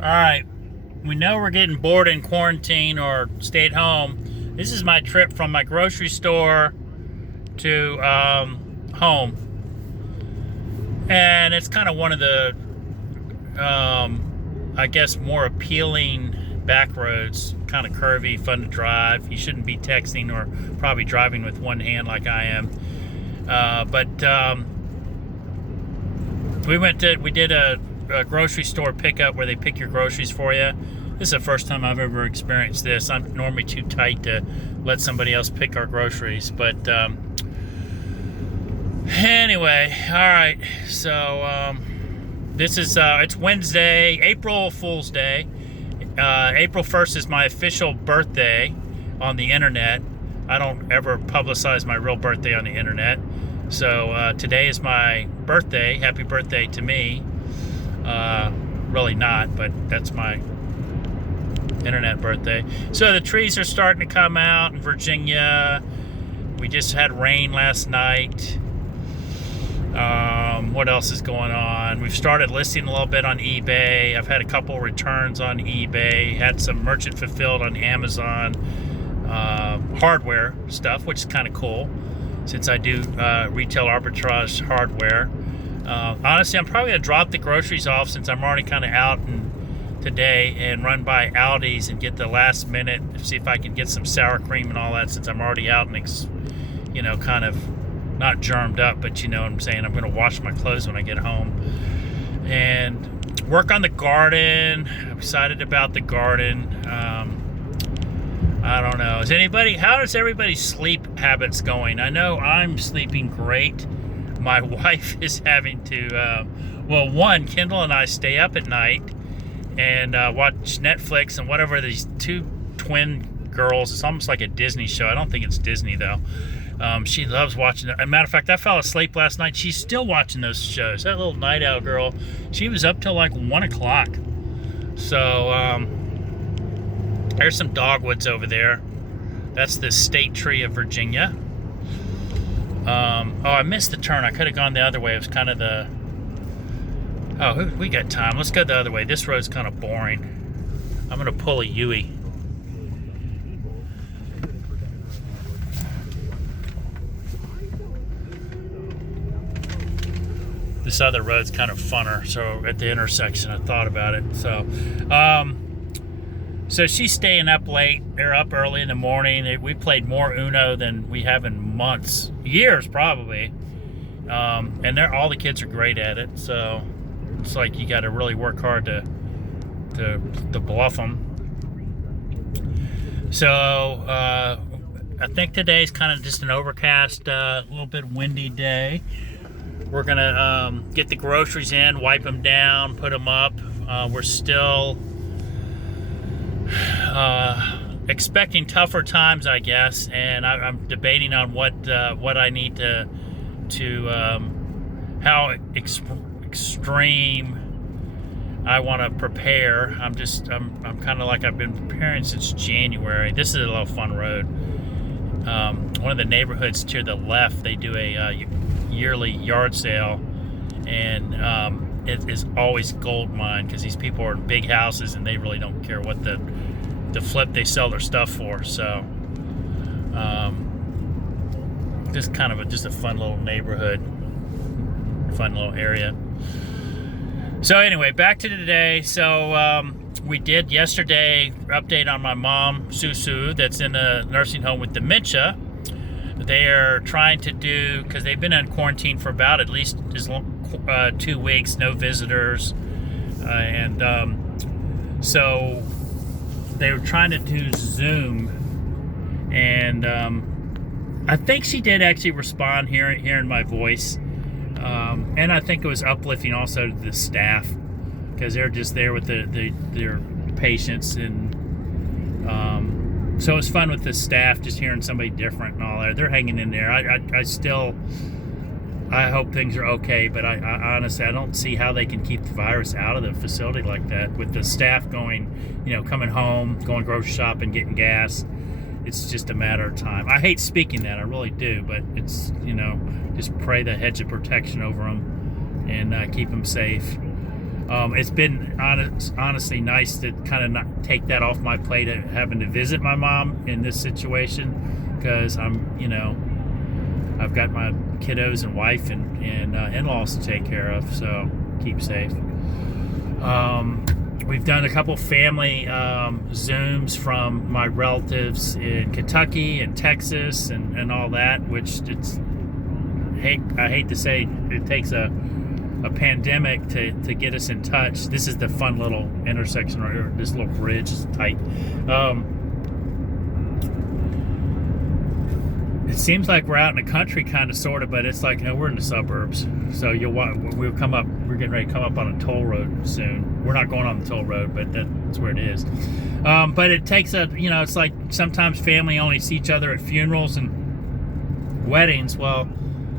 All right, we know we're getting bored in quarantine or stay at home. This is my trip from my grocery store to home, and it's kind of one of the, I guess, more appealing back roads. Kind of curvy, fun to drive. You shouldn't be texting or probably driving with one hand like I am. But we did a grocery store pickup where they pick your groceries for you. This is the first time I've ever experienced this. I'm normally too tight to let somebody else pick our groceries. But anyway, all right. So this is it's Wednesday, April Fool's Day. April 1st is my official birthday on the internet. I don't ever publicize my real birthday on the internet. So today is my birthday. Happy birthday to me. Really not, but that's my internet birthday. So the trees are starting to come out in Virginia. We just had rain last night. What else is going on? We've started listing a little bit on eBay. I've had a couple returns on eBay. Had some merchant fulfilled on Amazon. Hardware stuff, which is kind of cool since I do retail arbitrage hardware. Honestly, I'm probably going to drop the groceries off since I'm already kind of out today and run by Aldi's and get the last minute, see if I can get some sour cream and all that since I'm already out and, kind of not germed up, but you know what I'm saying. I'm going to wash my clothes when I get home and work on the garden. I'm excited about the garden. I don't know. How does everybody's sleep habits going? I know I'm sleeping great. My wife is having to, Kendall and I stay up at night and watch Netflix and whatever these two twin girls. It's almost like a Disney show. I don't think it's Disney though. She loves watching it. As a matter of fact, I fell asleep last night. She's still watching those shows. That little night owl girl, she was up till like 1 o'clock. So, there's some dogwoods over there. That's the state tree of Virginia. I missed the turn. I could have gone the other way. It was kind of we got time. Let's go the other way. This road's kind of boring. I'm going to pull a Yui. This other road's kind of funner. So at the intersection, I thought about it. So she's staying up late. They're up early in the morning. We played more Uno than we have in months, years probably. And all the kids are great at it. So it's like you got to really work hard to bluff them. So I think today's kind of just an overcast, a little bit windy day. We're gonna get the groceries in, wipe them down, put them up. We're still expecting tougher times, I guess, and I'm debating on what I need to how extreme I want to prepare. I'm kind of like I've been preparing since January. This is a little fun road. One of the neighborhoods to the left, they do a yearly yard sale, and it is always gold mine because these people are in big houses and they really don't care what the flip they sell their stuff for. So just kind of just a fun little neighborhood, fun little area. So anyway, back to today. So we did yesterday update on my mom, Susu, that's in a nursing home with dementia. They are trying to do, because they've been in quarantine for about at least 2 weeks, no visitors, and so they were trying to do Zoom, and I think she did actually respond hearing my voice, and I think it was uplifting also to the staff because they're just there with their patients, and so it was fun with the staff just hearing somebody different and all that. They're hanging in there. I hope things are okay, but I honestly, I don't see how they can keep the virus out of the facility like that with the staff going, coming home, going grocery shopping, getting gas. It's just a matter of time. I hate speaking that, I really do, but it's, just pray the hedge of protection over them and keep them safe. It's been honestly nice to kind of not take that off my plate of having to visit my mom in this situation, because I've got my kiddos and wife and in-laws to take care of, so keep safe. We've done a couple family Zooms from my relatives in Kentucky and Texas and all that, which I hate to say it takes a pandemic to get us in touch. This is the fun little intersection right here. This little bridge is tight. It seems like we're out in the country, kind of, sort of, but it's like, we're in the suburbs. So we're getting ready to come up on a toll road soon. We're not going on the toll road, but that's where it is. But it takes it's like sometimes family only see each other at funerals and weddings. Well,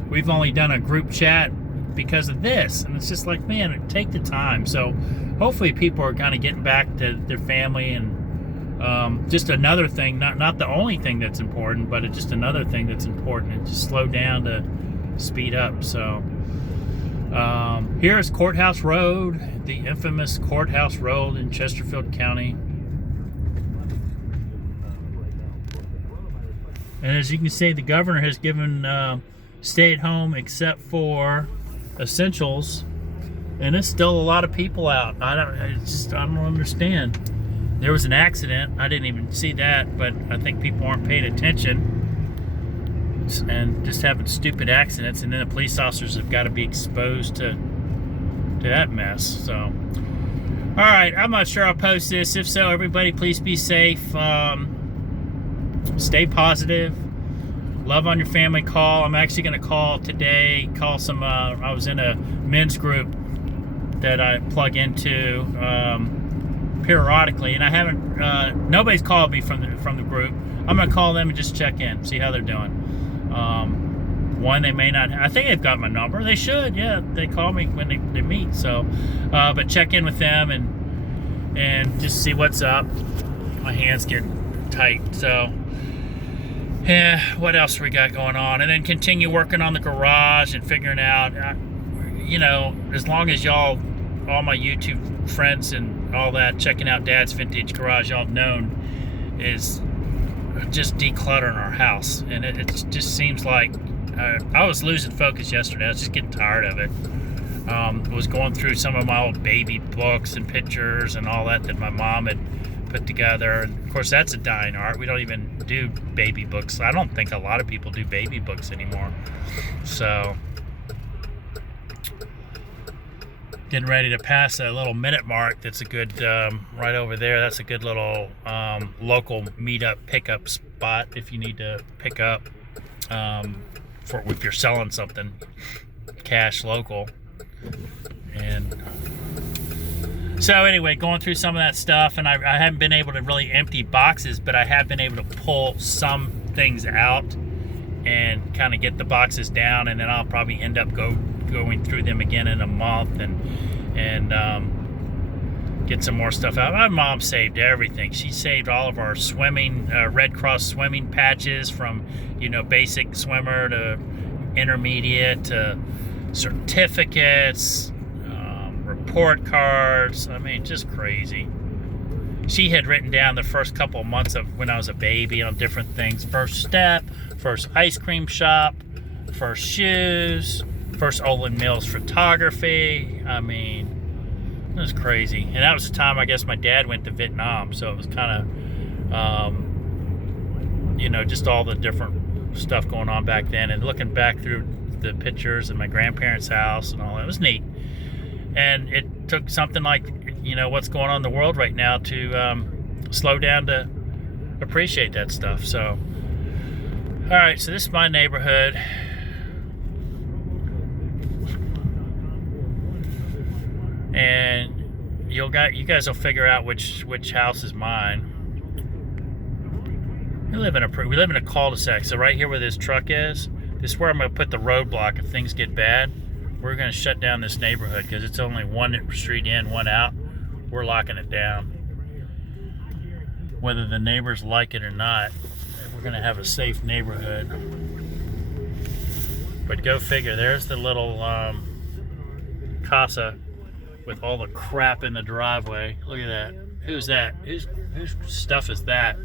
we've only done a group chat because of this, and it's just like, man, take the time. So hopefully people are kind of getting back to their family, and just another thing, not the only thing that's important, but it's just another thing that's important, and just slow down to speed up. So here's Courthouse Road, the infamous Courthouse Road in Chesterfield County. And as you can see, the governor has given stay at home except for essentials, and there's still a lot of people out. I don't understand. There was an accident. I didn't even see that, but I think people aren't paying attention and just having stupid accidents, and then the police officers have got to be exposed to that mess. So, all right, I'm not sure I'll post this. If so, everybody, please be safe. Stay positive. Love on your family. Call. I'm actually going to call today. Call some. I was in a men's group that I plug into periodically, and I haven't. Nobody's called me from the group. I'm going to call them and just check in, see how they're doing. One, they may not. I think they've got my number. They should. Yeah, they call me when they meet. So, but check in with them and just see what's up. My hands get tight. So. Yeah, what else we got going on? And then continue working on the garage and figuring out, as long as y'all, all my YouTube friends and all that, checking out Dad's Vintage Garage, y'all known, is just decluttering our house. And it just seems like I was losing focus yesterday. I was just getting tired of it. I was going through some of my old baby books and pictures and all that my mom had put together, and of course that's a dying art. We don't even do baby books. I don't think a lot of people do baby books anymore. So getting ready to pass a little minute mark. That's a good right over there. That's a good little local meetup pickup spot if you need to pick up if you're selling something cash local. And so anyway, going through some of that stuff, and I haven't been able to really empty boxes, but I have been able to pull some things out and kind of get the boxes down, and then I'll probably end up going through them again in a month and get some more stuff out. My mom saved everything. She saved all of our swimming, Red Cross swimming patches, from basic swimmer to intermediate to certificates, report cards. I mean, just crazy. She had written down the first couple of months of when I was a baby on different things. First step, first ice cream shop, first shoes, first Olin Mills photography. I mean, it was crazy. And that was the time, I guess, my dad went to Vietnam. So it was kind of, just all the different stuff going on back then. And looking back through the pictures of my grandparents' house and all that, it was neat. And it took something like, what's going on in the world right now to slow down to appreciate that stuff. So, all right, so this is my neighborhood. And you guys will figure out which house is mine. We live in a cul-de-sac. So right here where this truck is, this is where I'm going to put the roadblock if things get bad. We're going to shut down this neighborhood because it's only one street in, one out. We're locking it down. Whether the neighbors like it or not, we're going to have a safe neighborhood. But go figure, there's the little casa with all the crap in the driveway. Look at that. Who's that? Whose stuff is that?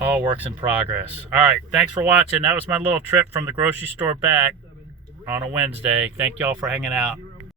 All works in progress. All right, thanks for watching. That was my little trip from the grocery store back on a Wednesday. Thank y'all for hanging out.